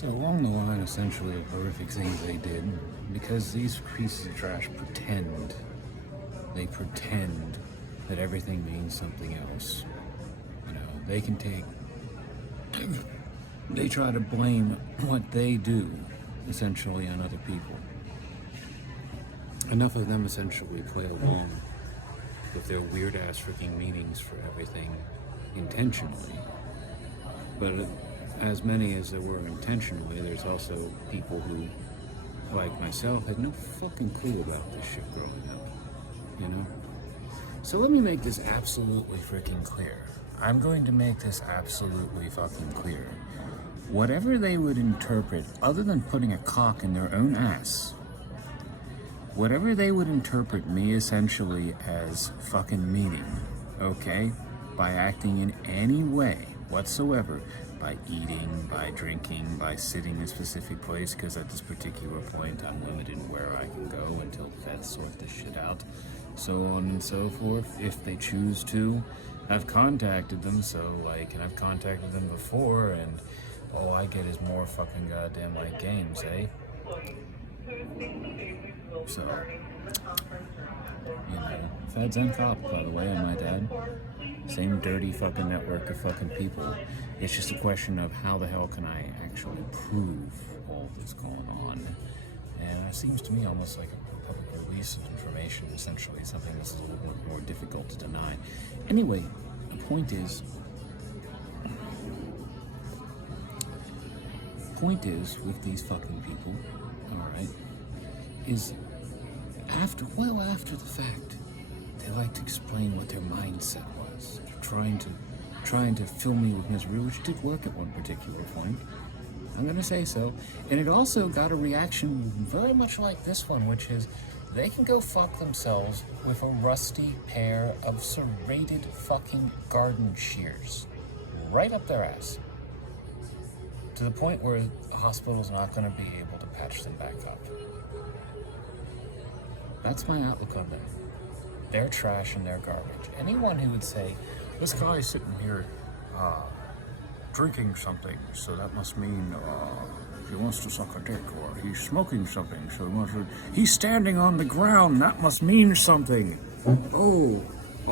So along the line, essentially, of horrific things they did, because these pieces of trash they pretend that everything means something else. You know, they try to blame what they do, essentially, on other people. Enough of them essentially play along with their weird-ass freaking meanings for everything intentionally. But as many as there were intentionally, there's also people who, like myself, had no fucking clue about this shit growing up, you know? So let me make this absolutely freaking clear. I'm going to make this absolutely fucking clear. Whatever they would interpret, other than putting a cock in their own ass, whatever they would interpret me essentially as fucking meaning, okay? By acting in any way whatsoever, by eating, by drinking, by sitting in a specific place, because at this particular point I'm limited where I can go until vets sort this shit out, so on and so forth, if they choose to. I've contacted them, and I've contacted them before, and all I get is more fucking goddamn games, eh? So, you know, feds and cops, by the way, I might add. Same dirty fucking network of fucking people. It's just a question of how the hell can I actually prove all this going on. And it seems to me almost like a public release of information, essentially, something that's a little bit more difficult to deny. Anyway, the point is with these fucking people, alright, is after the fact, they like to explain what their mindset was, trying to fill me with misery, which did work at one particular point. I'm gonna say so. And it also got a reaction very much like this one, which is they can go fuck themselves with a rusty pair of serrated fucking garden shears right up their ass, to the point where the hospital's not gonna be able to patch them back up. That's my outlook on them. They're trash and they're garbage. Anyone who would say, this guy's sitting here drinking something, so that must mean he wants to suck a dick, or he's smoking something, so he's standing on the ground, that must mean something. Oh,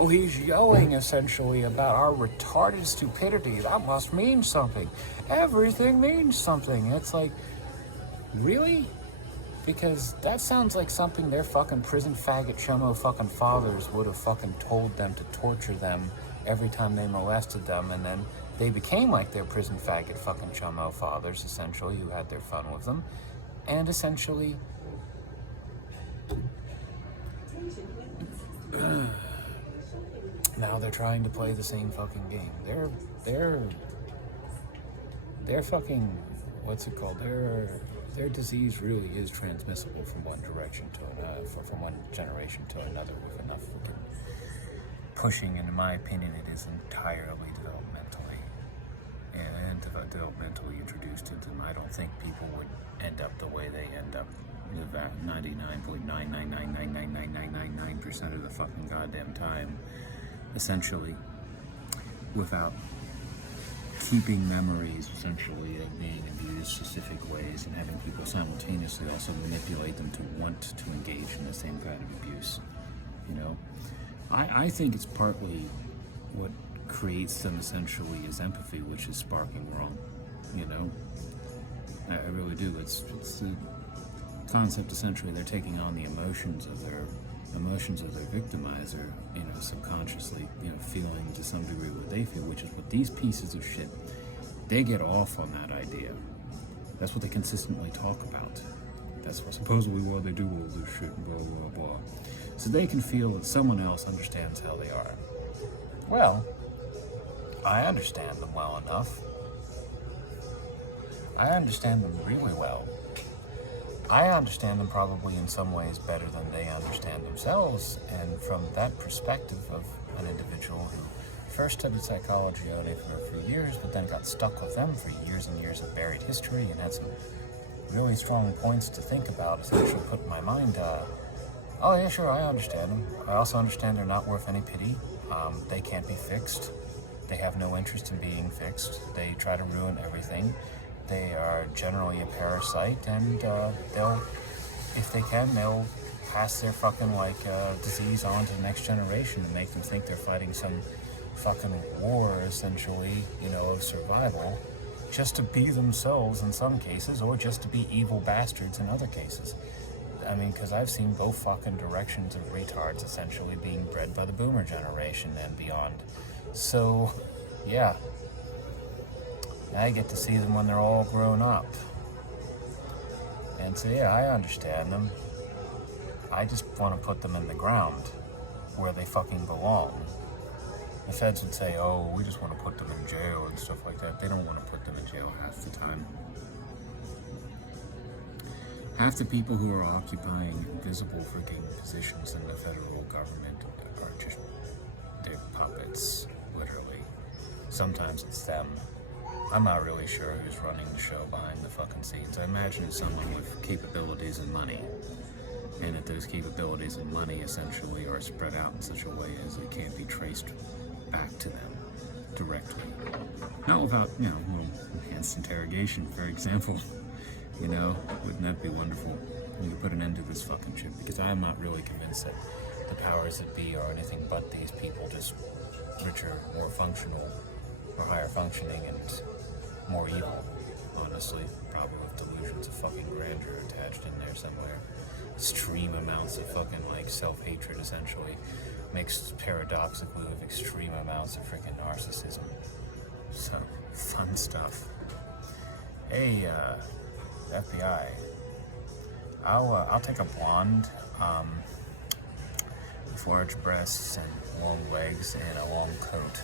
he's yelling essentially about our retarded stupidity, that must mean something. Everything means something. It's like, really? Because that sounds like something their fucking prison faggot chomo fucking fathers would have fucking told them to torture them every time they molested them, and then they became like their prison faggot fucking chomo fathers, essentially, who had their fun with them, and essentially now they're trying to play the same fucking game. They're fucking, what's it called? Their disease really is transmissible from one direction to another, from one generation to another, with enough fucking pushing. And in my opinion, it is entirely developmentally introduced into them. I don't think people would end up the way they end up 99.999999999% of the fucking goddamn time, essentially, without keeping memories, essentially, of being abused specific ways, and having people simultaneously also manipulate them to want to engage in the same kind of abuse. You know, I think it's partly what creates them essentially is empathy, which is sparking wrong. You know, I really do. It's the concept essentially they're taking on the emotions of their victimizer, you know, subconsciously, you know, feeling to some degree what they feel, which is what these pieces of shit, they get off on that idea. That's what they consistently talk about. That's what supposedly why they do all this shit, blah, blah, blah. So they can feel that someone else understands how they are. Well, I understand them well enough. I understand them really well. I understand them probably in some ways better than they understand themselves, and from that perspective of an individual who first studied psychology only for years, but then got stuck with them for years and years of buried history, and had some really strong points to think about, essentially put in my mind, oh yeah, sure, I understand them. I also understand they're not worth any pity. They can't be fixed. They have no interest in being fixed. They try to ruin everything. they are generally a parasite, and they'll, if they can, they'll pass their fucking disease on to the next generation to make them think they're fighting some fucking war, essentially, of survival, just to be themselves in some cases, or just to be evil bastards in other cases. I mean, because I've seen both fucking directions of retards essentially being bred by the boomer generation and beyond. So, yeah. I get to see them when they're all grown up. And so, yeah, I understand them. I just want to put them in the ground where they fucking belong. The feds would say, oh, we just want to put them in jail and stuff like that. They don't want to put them in jail half the time. Half the people who are occupying visible freaking positions in the federal government are just, they're puppets, literally. Sometimes it's them. I'm not really sure who's running the show behind the fucking scenes. I imagine it's someone with capabilities and money. And that those capabilities and money essentially are spread out in such a way as it can't be traced back to them directly. Not without, little enhanced interrogation, for example. Wouldn't that be wonderful? We could put an end to this fucking shit, because I am not really convinced that the powers that be are anything but these people, just richer, more functional, or higher functioning, and more evil, honestly. Probably with delusions of fucking grandeur attached in there somewhere. Extreme amounts of fucking, self-hatred, essentially, mixed paradoxically with extreme amounts of freaking narcissism. So, fun stuff. Hey, FBI, I'll take a blonde, with large breasts and long legs and a long coat.